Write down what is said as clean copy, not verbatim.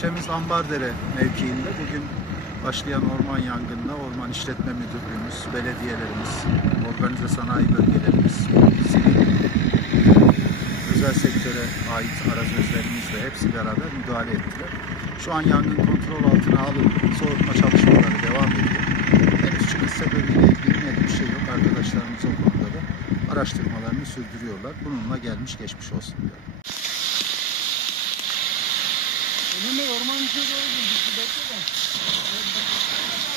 ilçemiz Ambardere mevkiinde bugün başlayan orman yangınına Orman İşletme Müdürlüğümüz, belediyelerimiz, organize sanayi bölgelerimiz, sivil, özel sektöre ait arazözlerimizle hepsi beraber müdahale ettiler. Şu an yangın kontrol altına alınıp soğutma çalışmaları devam ediyor. Henüz çıkış sebebiyle ilgili net bir şey yok. Arkadaşlarımız o konuda da araştırmalarını sürdürüyorlar. Bununla gelmiş geçmiş olsun diyorum. Orman içine doğru girdik. Bekle de.